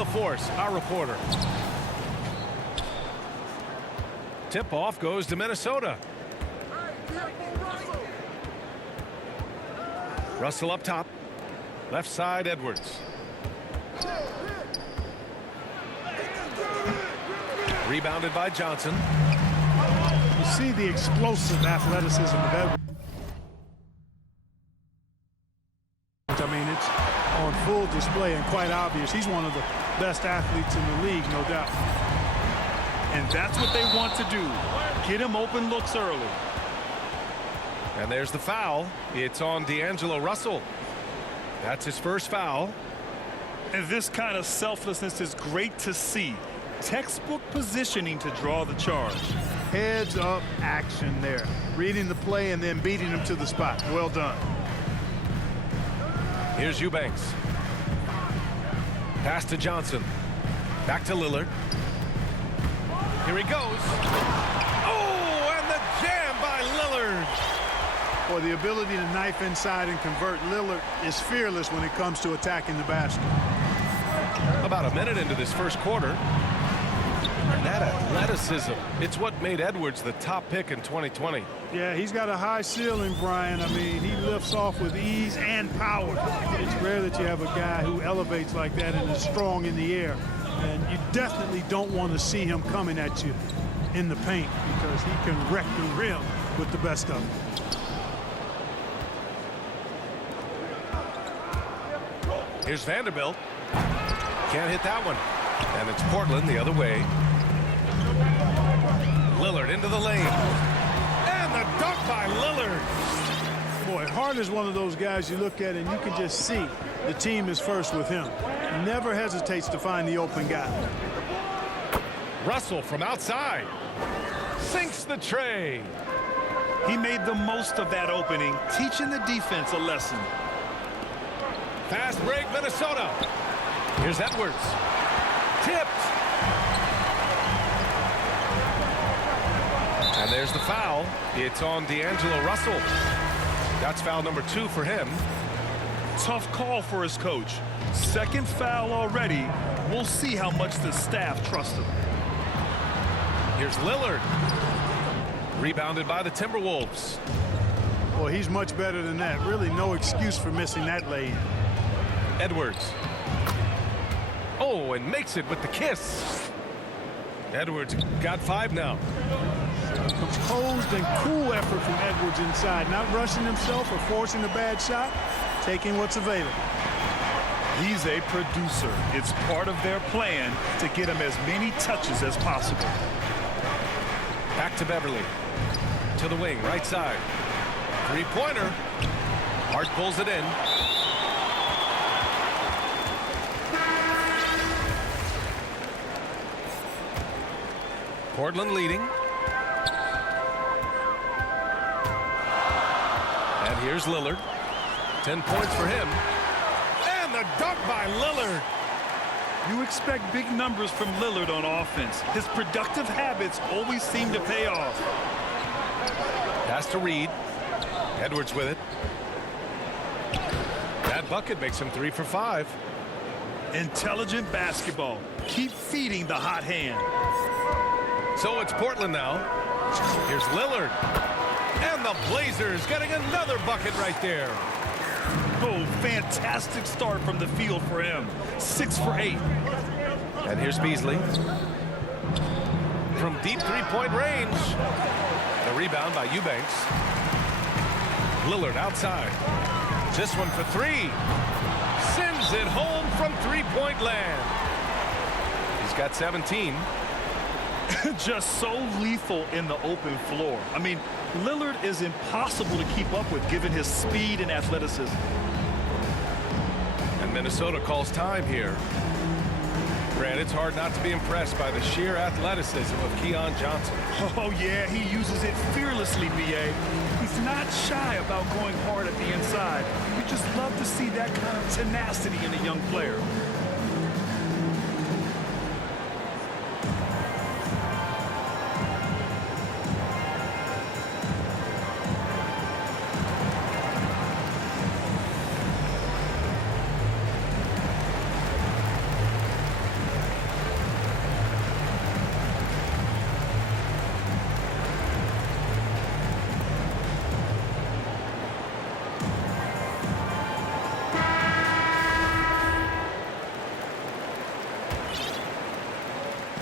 LaForce, our reporter. Tip-off goes to Minnesota. Russell up top. Left side, Edwards. Rebounded by Johnson. You see the explosive athleticism of Edwards. I mean, it's on full display and quite obvious. He's one of the best athletes in the league, no doubt. And that's what they want to do. Get him open looks early. And there's the foul. It's on D'Angelo Russell. That's his first foul. And this kind of selflessness is great to see. Textbook positioning to draw the charge. Heads up action there. Reading the play and then beating him to the spot. Well done. Here's Eubanks. Pass to Johnson. Back to Lillard. Here he goes. Oh, and the jam by Lillard. Boy, the ability to knife inside and convert. Lillard is fearless when it comes to attacking the basket. About a minute into this first quarter. And that athleticism, it's what made Edwards the top pick in 2020. Yeah, he's got a high ceiling, Brian. I mean, he lifts off with ease and power. It's rare that you have a guy who elevates like that and is strong in the air. And you definitely don't want to see him coming at you in the paint because he can wreck the rim with the best of them. Here's Vanderbilt. Can't hit that one. And it's Portland the other way. Lillard into the lane. And the dunk by Lillard. Boy, Hart is one of those guys you look at and you can just see the team is first with him. Never hesitates to find the open guy. Russell from outside. Sinks the tray. He made the most of that opening, teaching the defense a lesson. Fast break, Minnesota. Here's Edwards. Tipped. And there's the foul. It's on D'Angelo Russell. That's foul number 2 for him. Tough call for his coach. Second foul already. We'll see how much the staff trusts him. Here's Lillard. Rebounded by the Timberwolves. Boy, he's much better than that. Really no excuse for missing that lane. Edwards. Oh, and makes it with the kiss. Edwards got 5 now. Composed and cool effort from Edwards inside. Not rushing himself or forcing a bad shot. Taking what's available. He's a producer. It's part of their plan to get him as many touches as possible. Back to Beverly. To the wing, right side. Three-pointer. Hart pulls it in. Portland leading. And here's Lillard. 10 points for him. And the dunk by Lillard. You expect big numbers from Lillard on offense. His productive habits always seem to pay off. Pass to Reed. Edwards with it. That bucket makes him 3 for 5. Intelligent basketball. Keep feeding the hot hand. So it's Portland now. Here's Lillard. And the Blazers getting another bucket right there. Oh, fantastic start from the field for him. 6 for 8. And here's Beasley. From deep three-point range. The rebound by Eubanks. Lillard outside. This one for 3. Sends it home from three-point land. He's got 17. Just so lethal in the open floor. I mean, Lillard is impossible to keep up with given his speed and athleticism. And Minnesota calls time here. Grant, it's hard not to be impressed by the sheer athleticism of Keon Johnson. Oh, yeah, he uses it fearlessly, B.A. He's not shy about going hard at the inside. We just love to see that kind of tenacity in a young player.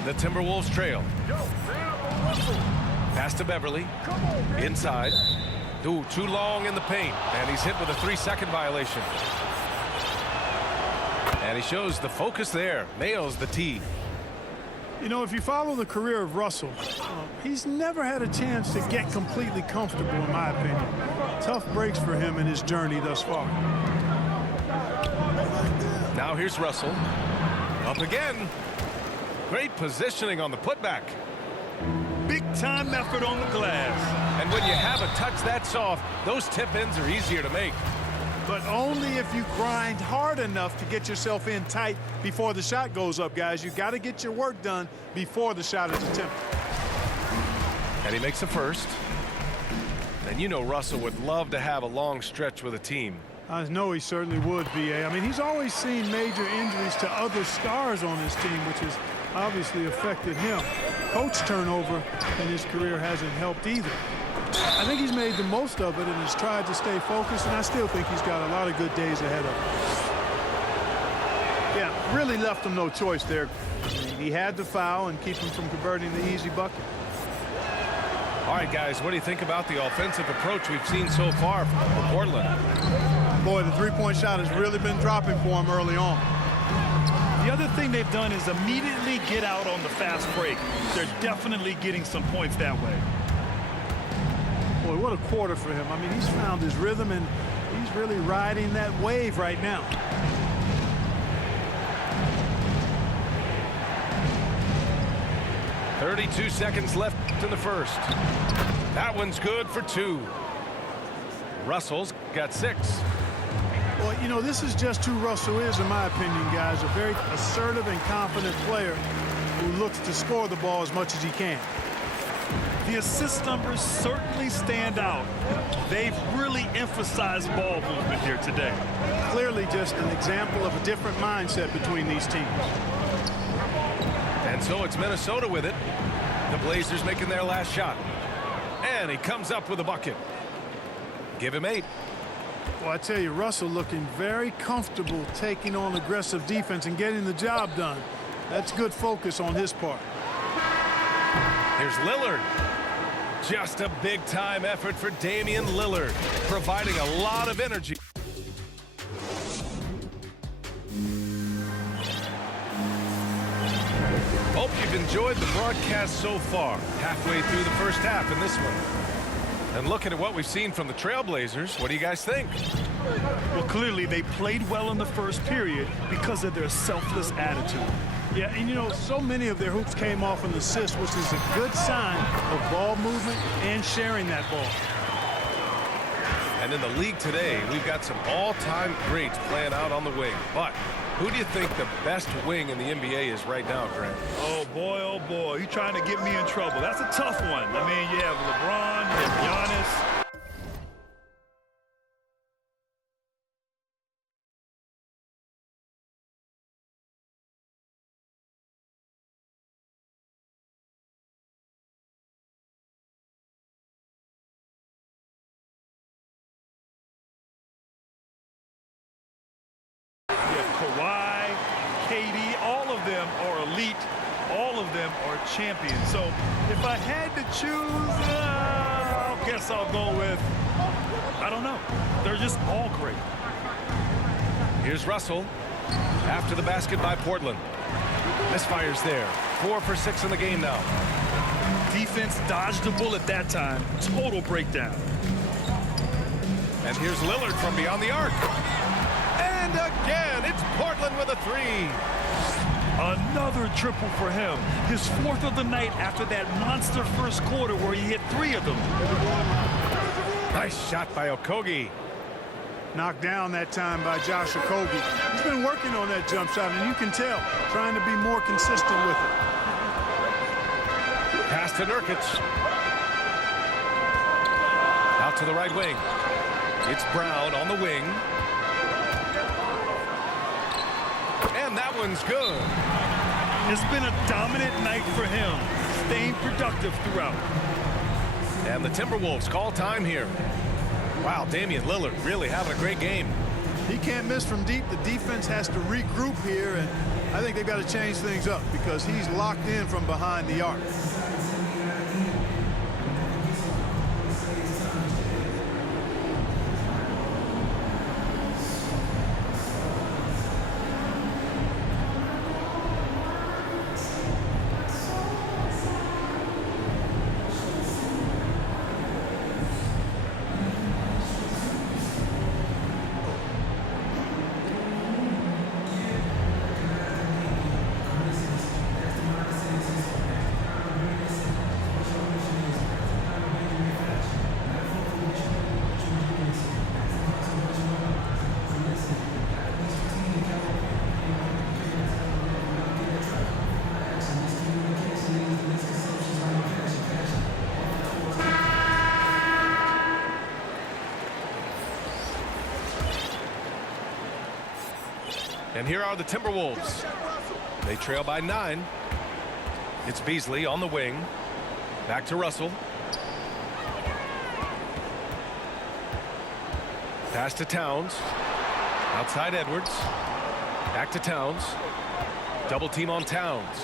The Timberwolves trail. Pass to Beverly. Inside. Ooh, too long in the paint. And he's hit with a 3-second violation. And he shows the focus there. Nails the tee. You know, if you follow the career of Russell, he's never had a chance to get completely comfortable, in my opinion. Tough breaks for him in his journey thus far. Now here's Russell. Up again. Great positioning on the putback. Big time effort on the glass. And when you have a touch that soft, those tip-ins are easier to make. But only if you grind hard enough to get yourself in tight before the shot goes up, guys. You got to get your work done before the shot is attempted. And he makes the first. And you know Russell would love to have a long stretch with a team. I know he certainly would, V.A. I mean, he's always seen major injuries to other stars on his team, which has obviously affected him. Coach turnover in his career hasn't helped either. I think he's made the most of it and has tried to stay focused, and I still think he's got a lot of good days ahead of him. Yeah, really left him no choice there. He had to foul and keep him from converting the easy bucket. All right, guys, what do you think about the offensive approach we've seen so far from Portland? Boy, the three-point shot has really been dropping for him early on. The other thing they've done is immediately get out on the fast break. They're definitely getting some points that way. Boy, what a quarter for him. I mean, he's found his rhythm, and he's really riding that wave right now. .32 seconds left in the first. That one's good for 2. Russell's got 6. Well, you know, this is just who Russell is, in my opinion, guys. A very assertive and confident player who looks to score the ball as much as he can. The assist numbers certainly stand out. They've really emphasized ball movement here today. Clearly just an example of a different mindset between these teams. And so it's Minnesota with it. The Blazers making their last shot. And he comes up with a bucket. Give him 8. Well, I tell you, Russell looking very comfortable taking on aggressive defense and getting the job done. That's good focus on his part. Here's Lillard. Just a big-time effort for Damian Lillard, providing a lot of energy. Hope you've enjoyed the broadcast so far. Halfway through the first half in this one. And looking at what we've seen from the Trailblazers, what do you guys think? Well, clearly they played well in the first period because of their selfless attitude. Yeah, and you know, so many of their hoops came off an assist, which is a good sign of ball movement and sharing that ball. And in the league today, we've got some all-time greats playing out on the wing. But who do you think the best wing in the NBA is right now, Grant? Oh, boy, you're trying to get me in trouble. That's a tough one. I mean, you have LeBron, you have Giannis. Kawhi, KD, all of them are elite. All of them are champions. So if I had to choose, I guess I'll go with, I don't know. They're just all great. Here's Russell after the basket by Portland. Misfires there. 4 for 6 in the game now. Defense dodged the bullet that time. Total breakdown. And here's Lillard from beyond the arc. And again, it's Portland with a 3. Another triple for him. His 4th of the night after that monster first quarter where he hit 3 of them. Nice shot by Okogie. Knocked down that time by Josh Okogie. He's been working on that jump shot, and you can tell, trying to be more consistent with it. Pass to Nurkic. Out to the right wing. It's Brown on the wing. And that one's good. It's been a dominant night for him, staying productive throughout. And the Timberwolves call time here. Wow, Damian Lillard really having a great game. He can't miss from deep. The defense has to regroup here, and I think they've got to change things up because he's locked in from behind the arc. And here are the Timberwolves. They trail by 9. It's Beasley on the wing. Back to Russell. Pass to Towns. Outside Edwards. Back to Towns. Double team on Towns.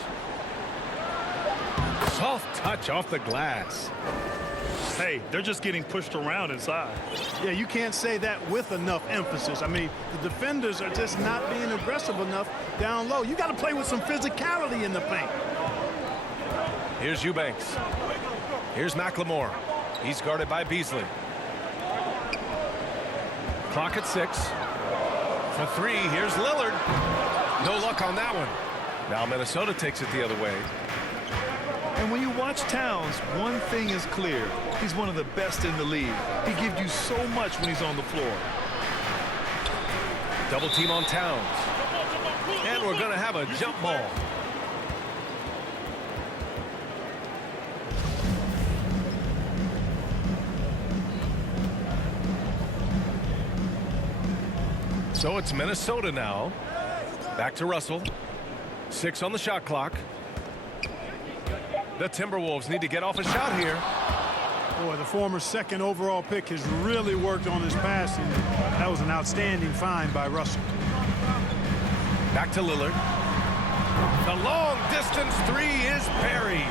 Soft touch off the glass. Hey, they're just getting pushed around inside. Yeah, you can't say that with enough emphasis. I mean, the defenders are just not being aggressive enough down low. You got to play with some physicality in the paint. Here's Eubanks. Here's McLemore. He's guarded by Beasley. Clock at 6. For 3, here's Lillard. No luck on that one. Now Minnesota takes it the other way. And when you watch Towns, one thing is clear. He's one of the best in the league. He gives you so much when he's on the floor. Double team on Towns. And we're going to have a jump ball. So it's Minnesota now. Back to Russell. 6 on the shot clock. The Timberwolves need to get off a shot here. Boy, the former second overall pick has really worked on his passing. That was an outstanding find by Russell. Back to Lillard. The long distance 3 is buried.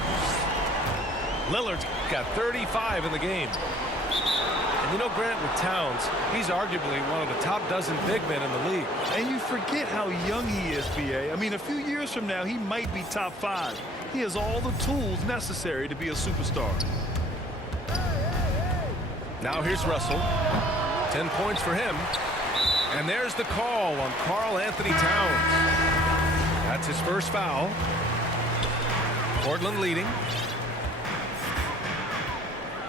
Lillard's got 35 in the game. And you know, Grant, with Towns, he's arguably one of the top dozen big men in the league. And you forget how young he is, B.A. I mean, a few years from now, he might be top 5. He has all the tools necessary to be a superstar. Now here's Russell. 10 points for him. And there's the call on Karl Anthony Towns. That's his first foul. Portland leading.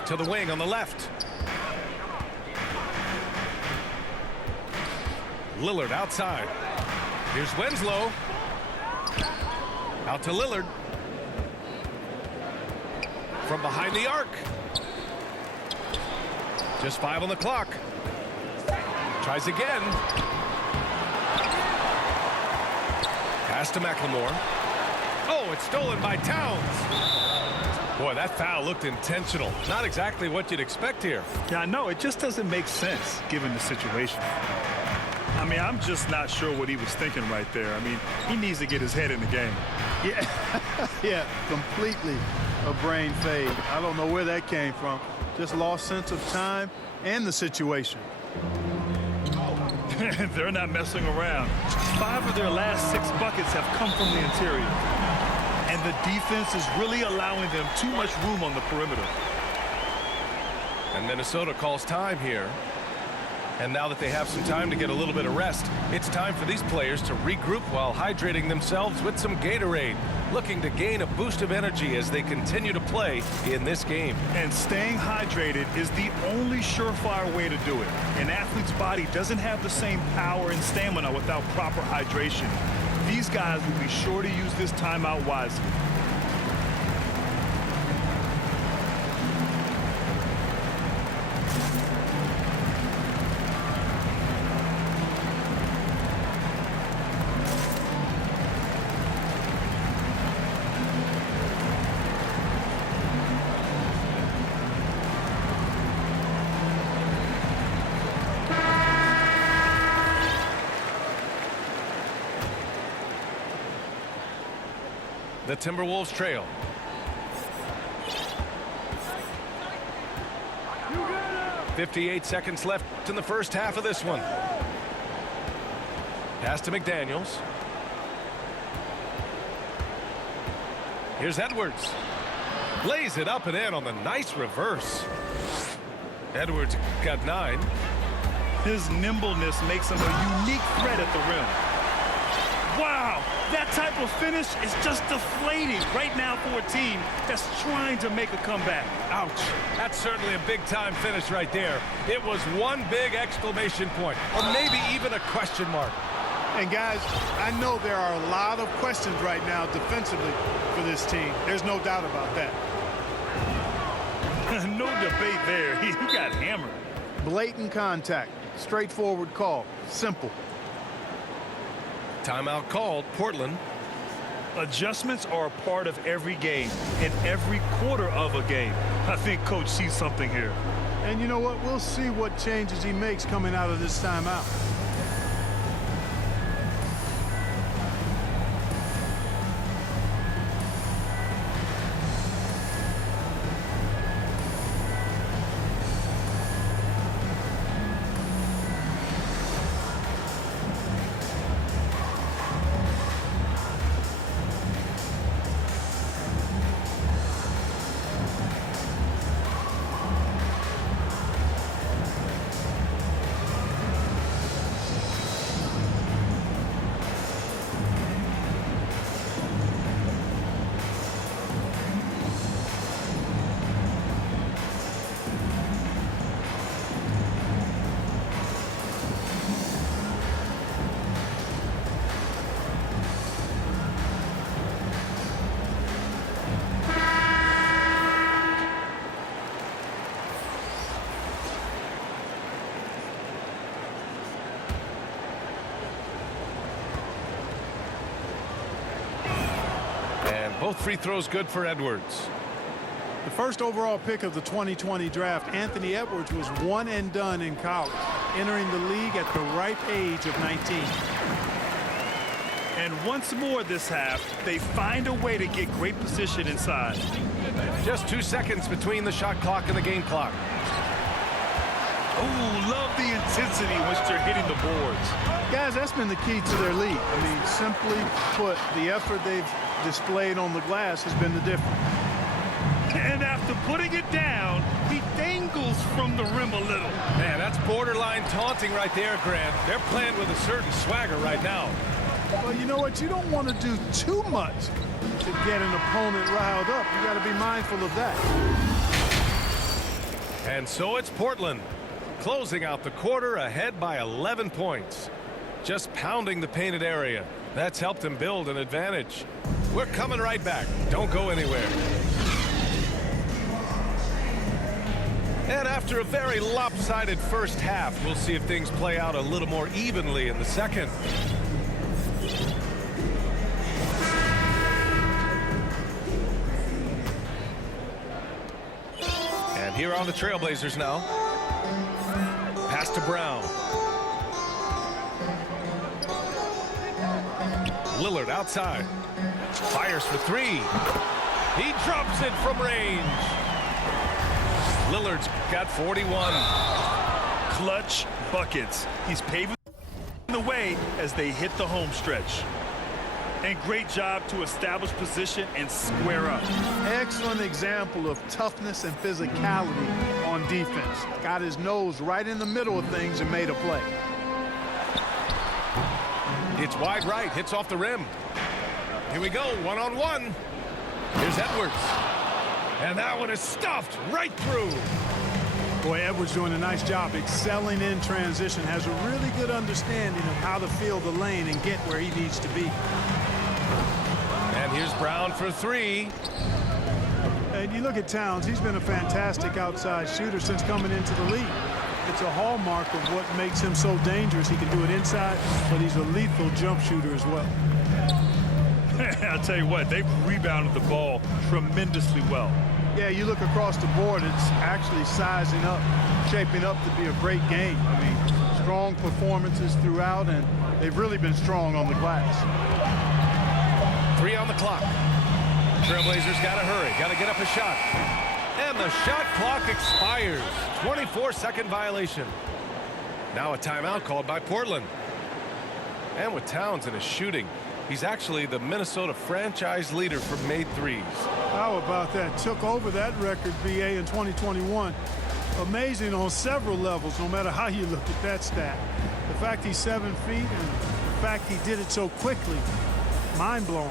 To the wing on the left. Lillard outside. Here's Winslow. Out to Lillard. From behind the arc. Just 5 on the clock. Tries again. Pass to McLemore. Oh, it's stolen by Towns. Boy, that foul looked intentional. Not exactly what you'd expect here. Yeah, I know. It just doesn't make sense given the situation. I mean, I'm just not sure what he was thinking right there. I mean, he needs to get his head in the game. Yeah, yeah, completely a brain fade. I don't know where that came from. Just lost sense of time and the situation. They're not messing around. 5 of their last 6 buckets have come from the interior. And the defense is really allowing them too much room on the perimeter. And Minnesota calls time here. And now that they have some time to get a little bit of rest, it's time for these players to regroup while hydrating themselves with some Gatorade, looking to gain a boost of energy as they continue to play in this game. And staying hydrated is the only surefire way to do it. An athlete's body doesn't have the same power and stamina without proper hydration. These guys will be sure to use this timeout wisely. The Timberwolves trail. .58 seconds left in the first half of this one. Pass to McDaniels. Here's Edwards. Lays it up and in on the nice reverse. Edwards got 9. His nimbleness makes him a unique threat at the rim. Wow, that type of finish is just deflating right now for a team that's trying to make a comeback. Ouch. That's certainly a big-time finish right there. It was one big exclamation point, or maybe even a question mark. And guys, I know there are a lot of questions right now defensively for this team. There's no doubt about that. No debate there. He got hammered. Blatant contact. Straightforward call. Simple. Timeout called. Portland. Adjustments are a part of every game and every quarter of a game. I think Coach sees something here. And you know what? We'll see what changes he makes coming out of this timeout. Both free throws good for Edwards. The first overall pick of the 2020 draft, Anthony Edwards, was one and done in college, entering the league at the ripe age of 19. And once more this half, they find a way to get great position inside. Just 2 seconds between the shot clock and the game clock. Oh, love the intensity in which they're hitting the boards. Guys, that's been the key to their lead. I mean, simply put, the effort they've displayed on the glass has been the difference. And after putting it down, he dangles from the rim a little. Man, that's borderline taunting right there, Grant. They're playing with a certain swagger right now. Well, you know what? You don't want to do too much to get an opponent riled up. You got to be mindful of that. And so it's Portland, closing out the quarter ahead by 11 points. Just pounding the painted area. That's helped them build an advantage. We're coming right back. Don't go anywhere. And after a very lopsided first half, we'll see if things play out a little more evenly in the second. And here are the Trailblazers now. Pass to Brown. Lillard outside. Fires for 3. He drops it from range. Lillard's got 41. Clutch buckets. He's paving the way as they hit the home stretch. And great job to establish position and square up. Excellent example of toughness and physicality on defense. Got his nose right in the middle of things and made a play. It's wide right, hits off the rim. Here we go, one-on-one. Here's Edwards. And that one is stuffed right through. Boy, Edwards doing a nice job excelling in transition, has a really good understanding of how to fill the lane and get where he needs to be. And here's Brown for 3. And you look at Towns, he's been a fantastic outside shooter since coming into the league. It's a hallmark of what makes him so dangerous. He can do it inside, but he's a lethal jump shooter as well. I'll tell you what, they've rebounded the ball tremendously well. Yeah, you look across the board, it's actually sizing up, shaping up to be a great game. I mean, strong performances throughout, and they've really been strong on the glass. 3 on the clock. Trailblazers got to hurry. Got to get up a shot. And the shot clock expires. 24-second violation. Now a timeout called by Portland. And with Towns in his shooting, he's actually the Minnesota franchise leader for made threes. How about that? Took over that record, BA, in 2021. Amazing on several levels, no matter how you look at that stat. The fact he's 7 feet and the fact he did it so quickly, mind-blowing.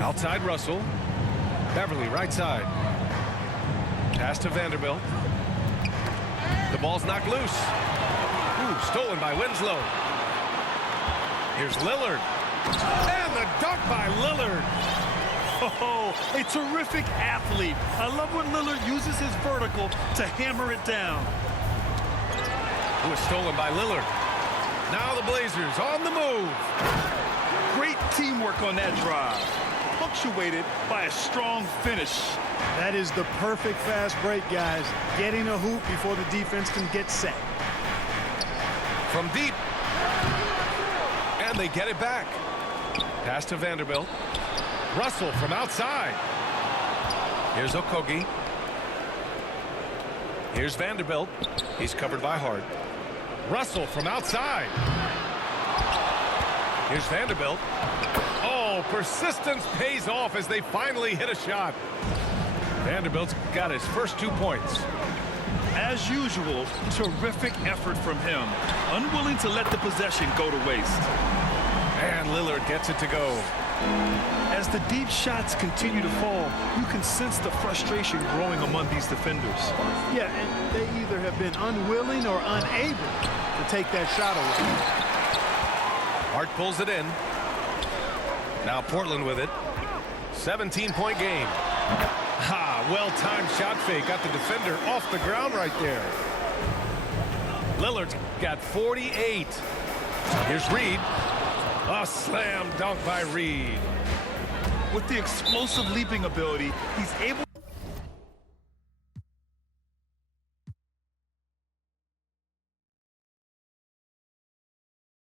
Outside Russell. Beverly right side. Pass to Vanderbilt. The ball's knocked loose. Ooh, stolen by Winslow. Here's Lillard. And the dunk by Lillard. Oh, a terrific athlete. I love when Lillard uses his vertical to hammer it down. It was stolen by Lillard. Now the Blazers on the move. Great teamwork on that drive, punctuated by a strong finish. That is the perfect fast break, guys. Getting a hoop before the defense can get set. From deep. And they get it back. Pass to Vanderbilt. Russell from outside. Here's Okogie. Here's Vanderbilt. He's covered by Hart. Russell from outside. Here's Vanderbilt. Oh, persistence pays off as they finally hit a shot. Vanderbilt's got his first 2 points. As usual, terrific effort from him. Unwilling to let the possession go to waste. And Lillard gets it to go. As the deep shots continue to fall, you can sense the frustration growing among these defenders. Yeah, and they either have been unwilling or unable to take that shot away. Hart pulls it in. Now Portland with it. 17-point game. Ha, well-timed shot fake. Got the defender off the ground right there. Lillard's got 48. Here's Reed. A slam dunk by Reed. With the explosive leaping ability, he's able